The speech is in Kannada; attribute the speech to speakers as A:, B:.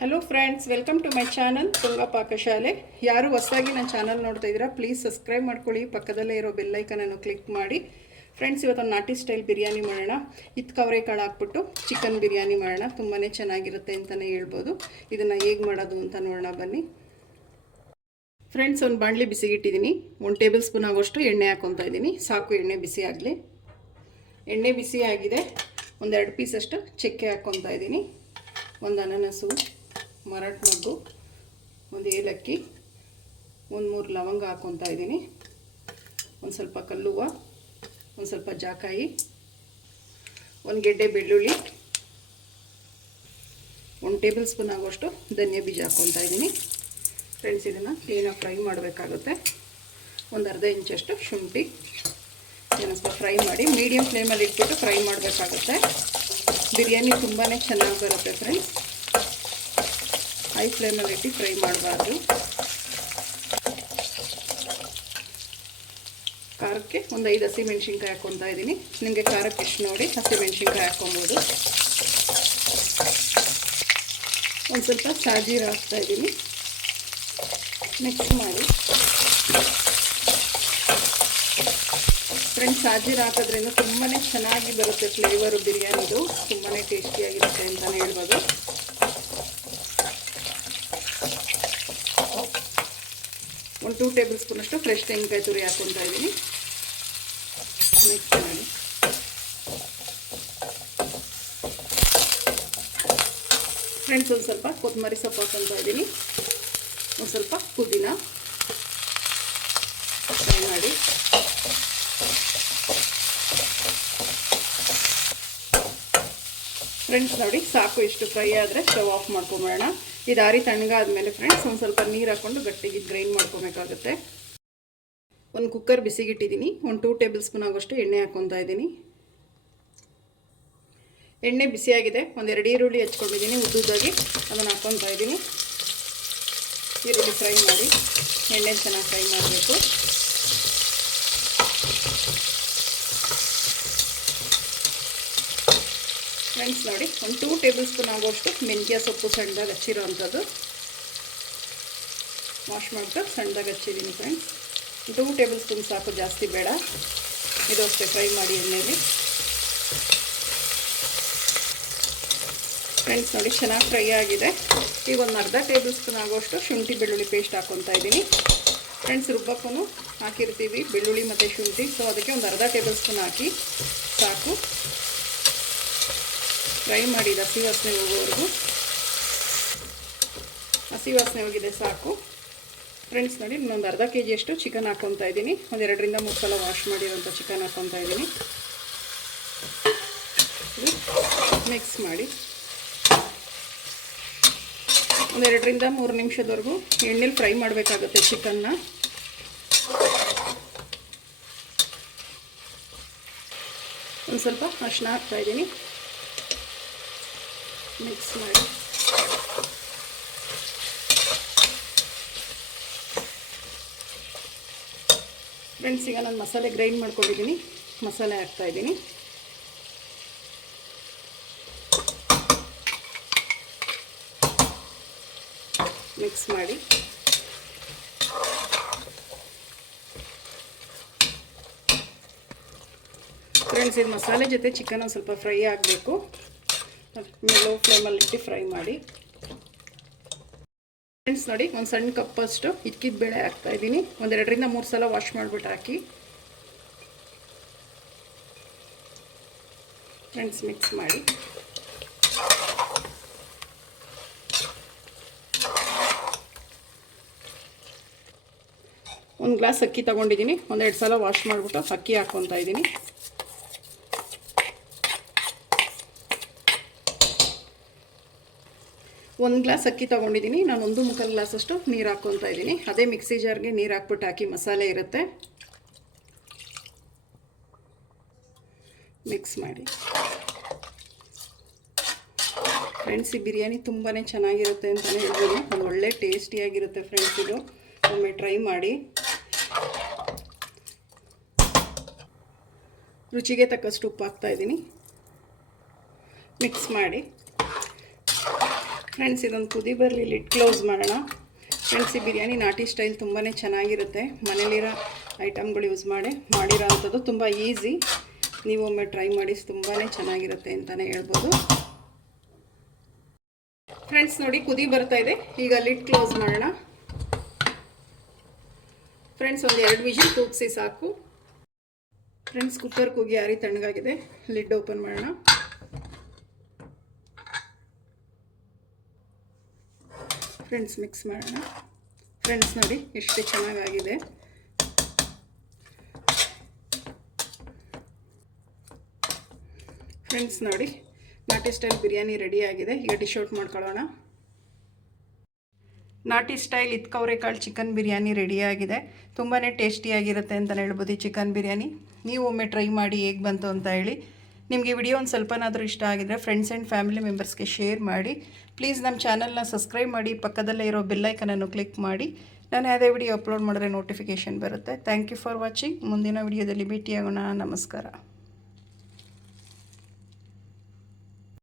A: Hello friends welcome to my channel Tunga Pakashale ಯಾರು ಹೊಸದಾಗಿ ನನ್ನ ಚಾನಲ್ ನೋಡ್ತಾ ಇದ್ದೀರಾ ಪ್ಲೀಸ್ ಸಬ್ಸ್ಕ್ರೈಬ್ ಮಾಡ್ಕೊಳ್ಳಿ. ಪಕ್ಕದಲ್ಲೇ ಇರೋ ಬೆಲ್ಲೈಕನನ್ನು ಕ್ಲಿಕ್ ಮಾಡಿ. ಫ್ರೆಂಡ್ಸ್ ಇವತ್ತೊಂದು ನಾಟಿ ಸ್ಟೈಲ್ ಬಿರಿಯಾನಿ ಮಾಡೋಣ. ಇತ್ ಕವರೆಕಾಳು ಹಾಕ್ಬಿಟ್ಟು ಚಿಕನ್ ಬಿರಿಯಾನಿ ಮಾಡೋಣ. ತುಂಬಾ ಚೆನ್ನಾಗಿರುತ್ತೆ ಅಂತಲೇ ಹೇಳ್ಬೋದು. ಇದನ್ನು ಹೇಗೆ ಮಾಡೋದು ಅಂತ ನೋಡೋಣ, ಬನ್ನಿ. ಫ್ರೆಂಡ್ಸ್ ಒಂದು ಬಾಣಲಿ ಬಿಸಿಗಿಟ್ಟಿದ್ದೀನಿ. ಒಂದು ಟೇಬಲ್ ಸ್ಪೂನ್ ಆಗೋಷ್ಟು ಎಣ್ಣೆ ಹಾಕ್ಕೊತಾ ಇದ್ದೀನಿ. ಸಾಕು, ಎಣ್ಣೆ ಬಿಸಿ ಆಗಲಿ. ಎಣ್ಣೆ ಬಿಸಿ ಆಗಿದೆ. ಒಂದೆರಡು ಪೀಸಷ್ಟು ಚಕ್ಕೆ ಹಾಕ್ಕೊತಾ ಇದ್ದೀನಿ. ಒಂದು ಅನನಸು. ಮರಾಠ ಮಗ್ಗು ಒಂದು ಏಲಕ್ಕಿ, ಒಂದು ಮೂರು ಲವಂಗ ಹಾಕ್ಕೊತಾ ಇದ್ದೀನಿ. ಒಂದು ಸ್ವಲ್ಪ ಕಲ್ಲುವ, ಒಂದು ಸ್ವಲ್ಪ ಜಾಕಾಯಿ, ಒಂದು ಗೆಡ್ಡೆ ಬೆಳ್ಳುಳ್ಳಿ, ಒಂದು ಟೇಬಲ್ ಸ್ಪೂನ್ ಆಗೋಷ್ಟು ಧನಿಯಾ ಬೀಜ ಹಾಕ್ಕೊತಾ ಇದ್ದೀನಿ. ಫ್ರೆಂಡ್ಸ್ ಇದನ್ನು ಕ್ಲೀನಾಗಿ ಫ್ರೈ ಮಾಡಬೇಕಾಗುತ್ತೆ. ಒಂದು ಅರ್ಧ ಇಂಚಷ್ಟು ಶುಂಠಿ, ಇದನ್ನು ಸ್ವಲ್ಪ ಫ್ರೈ ಮಾಡಿ ಮೀಡಿಯಮ್ ಫ್ಲೇಮಲ್ಲಿ ಇಟ್ಬಿಟ್ಟು ಫ್ರೈ ಮಾಡಬೇಕಾಗುತ್ತೆ. ಬಿರಿಯಾನಿ ತುಂಬಾ ಚೆನ್ನಾಗಿ ಬರುತ್ತೆ ಫ್ರೆಂಡ್ಸ್ ಹೈ ಫ್ಲೇಮಲ್ಲಿ ಇಟ್ಟು ಫ್ರೈ ಮಾಡಬಾರ್ದು. ಖಾರಕ್ಕೆ ಒಂದು ಐದು ಹಸಿ ಮೆಣಸಿನ್ಕಾಯಿ ಹಾಕ್ಕೊತಾ ಇದ್ದೀನಿ. ನಿಮಗೆ ಖಾರಕ್ಕೆ ಎಷ್ಟು ನೋಡಿ ಹಸಿ ಮೆಣಸಿನ್ಕಾಯಿ ಹಾಕ್ಕೊಬೋದು. ಒಂದು ಸ್ವಲ್ಪ ಸಾಜೀರ ಹಾಕ್ತಾ ಇದ್ದೀನಿ. ಮಿಕ್ಸ್ ಮಾಡಿ. ಫ್ರೆಂಡ್ಸ್ ಸಾಜೀರ ಹಾಕೋದ್ರಿಂದ ತುಂಬಾ ಚೆನ್ನಾಗಿ ಬರುತ್ತೆ ಫ್ಲೇವರು ಬಿರಿಯಾನಿದು. ತುಂಬಾ ಟೇಸ್ಟಿಯಾಗಿರುತ್ತೆ ಅಂತಲೇ ಹೇಳ್ಬೋದು. ಟೂ ಟೇಬಲ್ ಸ್ಪೂನಷ್ಟು ಫ್ರೆಶ್ ತೆಂಗಿನಕಾಯಿ ತುರಿ ಹಾಕ್ಕೊತಾ ಇದ್ದೀನಿ. ಮಿಕ್ಸ್ ಮಾಡಿ ಫ್ರೆಂಡ್ಸ್, ಒಂದು ಸ್ವಲ್ಪ ಕೊತ್ತಂಬರಿ ಸೊಪ್ಪು ಹಾಕ್ಕೊತಾ ಇದ್ದೀನಿ. ಒಂದು ಸ್ವಲ್ಪ ಪುದೀನ. ಫ್ರೈ ಮಾಡಿ. ಫ್ರೆಂಡ್ಸ್, ನೋಡಿ ಸಾಕು, ಇಷ್ಟು ಫ್ರೈ ಆದರೆ ಸ್ಟವ್ ಆಫ್ ಮಾಡ್ಕೊಂಬೇಡ ಇದು ಆರಿ ತಣ್ಣಗಾದ್ಮೇಲೆ ಫ್ರೆಂಡ್ಸ್ ಒಂದು ಸ್ವಲ್ಪ ನೀರು ಹಾಕ್ಕೊಂಡು ಗಟ್ಟಿಗೆ ಗ್ರೈಂಡ್ ಮಾಡ್ಕೊಬೇಕಾಗುತ್ತೆ. ಒಂದು ಕುಕ್ಕರ್ ಬಿಸಿಗಿಟ್ಟಿದ್ದೀನಿ ಒಂದು ಟೂ ಟೇಬಲ್ ಸ್ಪೂನ್ ಆಗೋಷ್ಟು ಎಣ್ಣೆ ಹಾಕ್ಕೊತಾ ಇದ್ದೀನಿ. ಎಣ್ಣೆ ಬಿಸಿಯಾಗಿದೆ. ಒಂದೆರಡು ಈರುಳ್ಳಿ ಹಚ್ಕೊಂಡಿದ್ದೀನಿ ಉದ್ದುದಾಗಿ ಅದನ್ನು ಹಾಕ್ಕೊತಾ ಇದ್ದೀನಿ. ಈರುಳ್ಳಿ ಫ್ರೈ ಮಾಡಿ ಎಣ್ಣೆ ಚೆನ್ನಾಗಿ ಫ್ರೈ ಮಾಡಬೇಕು. ಫ್ರೆಂಡ್ಸ್ ನೋಡಿ, ಒಂದು ಟೂ ಟೇಬಲ್ ಸ್ಪೂನ್ ಆಗೋಷ್ಟು ಮೆಂತ್ಯ ಸೊಪ್ಪು ಸಣ್ಣದಾಗಿ ಹಚ್ಚಿರೋ ಅಂಥದ್ದು ವಾಶ್ ಮಾಡ್ತಾ ಸಣ್ಣದಾಗಿ ಹಚ್ಚಿದ್ದೀನಿ ಫ್ರೆಂಡ್ಸ್. ಟೂ ಟೇಬಲ್ ಸ್ಪೂನ್ ಸಾಕು ಜಾಸ್ತಿ ಬೇಡ. ಇದು ಅಷ್ಟೇ ಫ್ರೈ ಮಾಡಿ ಎಣ್ಣೆಯಲ್ಲಿ ಫ್ರೆಂಡ್ಸ್ ನೋಡಿ, ಚೆನ್ನಾಗಿ ಫ್ರೈ ಆಗಿದೆ. ಈಗ ಒಂದು ಅರ್ಧ ಟೇಬಲ್ ಸ್ಪೂನ್ ಆಗೋಷ್ಟು ಶುಂಠಿ ಬೆಳ್ಳುಳ್ಳಿ ಪೇಸ್ಟ್ ಹಾಕ್ಕೊತಾ ಇದ್ದೀನಿ. ಫ್ರೆಂಡ್ಸ್ ರುಬ್ಬಕ್ಕೂ ಹಾಕಿರ್ತೀವಿ, ಬೆಳ್ಳುಳ್ಳಿ ಮತ್ತು ಶುಂಠಿ. ಸೊ ಅದಕ್ಕೆ ಒಂದು ಅರ್ಧ ಟೇಬಲ್ ಸ್ಪೂನ್ ಹಾಕಿ ಸಾಕು. ಫ್ರೈ ಮಾಡಿ ಹಸಿ ವಾಸನೆ ಹೋಗೋವರೆಗೂ. ಹಸಿ ವಾಸನೆ ಹೋಗಿದೆ ಸಾಕು. ಫ್ರೆಂಡ್ಸ್ ನೋಡಿ, ಇನ್ನೊಂದು ಅರ್ಧ ಕೆ ಜಿಯಷ್ಟು ಚಿಕನ್ ಹಾಕ್ಕೊತಾ ಇದ್ದೀನಿ. ಒಂದು ಎರಡರಿಂದ ಮೂರು ಸಲ ವಾಶ್ ಮಾಡಿರೋಂಥ ಚಿಕನ್ ಹಾಕ್ಕೊತಾ ಇದ್ದೀನಿ. ಮಿಕ್ಸ್ ಮಾಡಿ. ಒಂದೆರಡರಿಂದ ಮೂರು ನಿಮಿಷದವರೆಗೂ ಎಣ್ಣೆಲಿ ಫ್ರೈ ಮಾಡಬೇಕಾಗುತ್ತೆ ಚಿಕನ್ನ ಒಂದು ಸ್ವಲ್ಪ ಅರಿಶಿನ ಹಾಕ್ತಾಯಿದ್ದೀನಿ ಮಿಕ್ಸ್ ಮಾಡಿ ಫ್ರೆಂಡ್ಸ್ ಈಗ ನಾನು ಮಸಾಲೆ ಗ್ರೈಂಡ್ ಮಾಡ್ಕೊಂಡಿದ್ದೀನಿ ಮಸಾಲೆ ಹಾಕ್ತಾ ಇದ್ದೀನಿ ಮಿಕ್ಸ್ ಮಾಡಿ. ಫ್ರೆಂಡ್ಸ್ ಇದು ಮಸಾಲೆ ಜೊತೆ ಚಿಕನ್ ಒಂದು ಸ್ವಲ್ಪ ಫ್ರೈ ಆಗಬೇಕು ಲೋ ಫ್ಲೇಮಲ್ಲಿ ಇಟ್ಟು ಫ್ರೈ ಮಾಡಿ. ಫ್ರೆಂಡ್ಸ್ ನೋಡಿ, ಒಂದು ಸಣ್ಣ ಕಪ್ಪಷ್ಟು ಇಕ್ಕಿದ ಬೇಳೆ ಹಾಕ್ತಾ ಇದ್ದೀನಿ. ಒಂದೆರಡರಿಂದ ಮೂರು ಸಲ ವಾಶ್ ಮಾಡಿಬಿಟ್ಟು ಹಾಕಿ. ಫ್ರೆಂಡ್ಸ್ ಮಿಕ್ಸ್ ಮಾಡಿ. ಒಂದು ಗ್ಲಾಸ್ ಅಕ್ಕಿ ತೊಗೊಂಡಿದ್ದೀನಿ. ಒಂದೆರಡು ಸಲ ವಾಶ್ ಮಾಡಿಬಿಟ್ಟು ಅಕ್ಕಿ ಹಾಕ್ಕೊತಾ ಇದ್ದೀನಿ. ಒಂದು ಗ್ಲಾಸ್ ಅಕ್ಕಿ ತೊಗೊಂಡಿದ್ದೀನಿ ನಾನು ಒಂದು ಮುಕ್ಕಾಲು ಗ್ಲಾಸಷ್ಟು ನೀರು ಹಾಕ್ಕೊತಾ ಇದ್ದೀನಿ ಅದೇ ಮಿಕ್ಸಿ ಜಾರ್ಗೆ ನೀರು ಹಾಕ್ಬಿಟ್ಟು ಹಾಕಿ ಮಸಾಲೆ ಇರುತ್ತೆ. ಮಿಕ್ಸ್ ಮಾಡಿ. ಫ್ರೆಂಡ್ಸ್ ಈ ಬಿರಿಯಾನಿ ತುಂಬಾ ಚೆನ್ನಾಗಿರುತ್ತೆ ಅಂತಲೇ ಹೇಳ್ಬೋದು. ಒಂದು ಒಳ್ಳೆ ಟೇಸ್ಟಿಯಾಗಿರುತ್ತೆ ಫ್ರೆಂಡ್ಸ್ ಇದು. ಒಮ್ಮೆ ಟ್ರೈ ಮಾಡಿ. ರುಚಿಗೆ ತಕ್ಕಷ್ಟು ಉಪ್ಪು ಹಾಕ್ತಾಯಿದ್ದೀನಿ ಮಿಕ್ಸ್ ಮಾಡಿ. ಫ್ರೆಂಡ್ಸ್ ಇದೊಂದು ಕುದಿ ಬರಲಿ ಲಿಡ್ ಕ್ಲೋಸ್ ಮಾಡೋಣ. ಫ್ರೆಂಡ್ಸ್ ಈ ಬಿರಿಯಾನಿ ನಾಟಿ ಸ್ಟೈಲ್ ತುಂಬಾ ಚೆನ್ನಾಗಿರುತ್ತೆ. ಮನೇಲಿರೋ ಐಟಮ್ಗಳು ಯೂಸ್ ಮಾಡಿ, ಮಾಡಿರೋ ಅಂಥದ್ದು ತುಂಬ ಈಸಿ ನೀವು ಒಮ್ಮೆ ಟ್ರೈ ಮಾಡಿ ತುಂಬಾ ಚೆನ್ನಾಗಿರುತ್ತೆ ಅಂತಲೇ ಹೇಳ್ಬೋದು. ಫ್ರೆಂಡ್ಸ್ ನೋಡಿ, ಕುದಿ ಬರ್ತಾ ಇದೆ. ಈಗ ಲಿಡ್ ಕ್ಲೋಸ್ ಮಾಡೋಣ. ಫ್ರೆಂಡ್ಸ್ ಒಂದು ಎರಡು ವಿಷಲ್ ಕೂಗಿಸಿ ಸಾಕು. ಫ್ರೆಂಡ್ಸ್ ಕುಕ್ಕರ್ ಕೂಗಿ ಯಾರಿ ತಣ್ಣಗಾಗಿದೆ. ಲಿಡ್ ಓಪನ್ ಮಾಡೋಣ. ಫ್ರೆಂಡ್ಸ್ ಮಿಕ್ಸ್ ಮಾಡೋಣ. ಫ್ರೆಂಡ್ಸ್ ನೋಡಿ ಎಷ್ಟು ಚೆನ್ನಾಗಾಗಿದೆ. ಫ್ರೆಂಡ್ಸ್ ನೋಡಿ, ನಾಟಿ ಸ್ಟೈಲ್ ಬಿರಿಯಾನಿ ರೆಡಿ ಆಗಿದೆ. ಈಗ ಡಿಶ್ ಔಟ್ ಮಾಡ್ಕೊಳ್ಳೋಣ. ನಾಟಿ ಸ್ಟೈಲ್ ಇತ್ಕವ್ರೆಕಾಳು ಚಿಕನ್ ಬಿರಿಯಾನಿ ರೆಡಿಯಾಗಿದೆ ತುಂಬಾ ಟೇಸ್ಟಿಯಾಗಿರುತ್ತೆ ಅಂತಲೇ ಹೇಳ್ಬೋದು ಈ ಚಿಕನ್ ಬಿರಿಯಾನಿ. ನೀವು ಒಮ್ಮೆ ಟ್ರೈ ಮಾಡಿ ಹೇಗೆ ಬಂತು ಅಂತ ಹೇಳಿ. ನಿಮಗೆ ವಿಡಿಯೋ ಒಂದು ಸ್ವಲ್ಪನಾದರೂ ಇಷ್ಟ ಆಗಿದ್ರೆ ಫ್ರೆಂಡ್ಸ್ ಆ್ಯಂಡ್ ಫ್ಯಾಮಿಲಿ ಮೆಂಬರ್ಸ್ಗೆ ಶೇರ್ ಮಾಡಿ. ಪ್ಲೀಸ್ ನಮ್ಮ ಚಾನಲ್ನ ಸಬ್ಸ್ಕ್ರೈಬ್ ಮಾಡಿ. ಪಕ್ಕದಲ್ಲೇ ಇರೋ ಬೆಲ್ಲೈಕನನ್ನು ಕ್ಲಿಕ್ ಮಾಡಿ. ನಾನು ಯಾವುದೇ ವಿಡಿಯೋ ಅಪ್ಲೋಡ್ ಮಾಡಿದ್ರೆ ನೋಟಿಫಿಕೇಷನ್ ಬರುತ್ತೆ. ಥ್ಯಾಂಕ್ ಯು ಫಾರ್ ವಾಚಿಂಗ್ ಮುಂದಿನ ವಿಡಿಯೋದಲ್ಲಿ ಭೇಟಿಯಾಗೋಣ. ನಮಸ್ಕಾರ.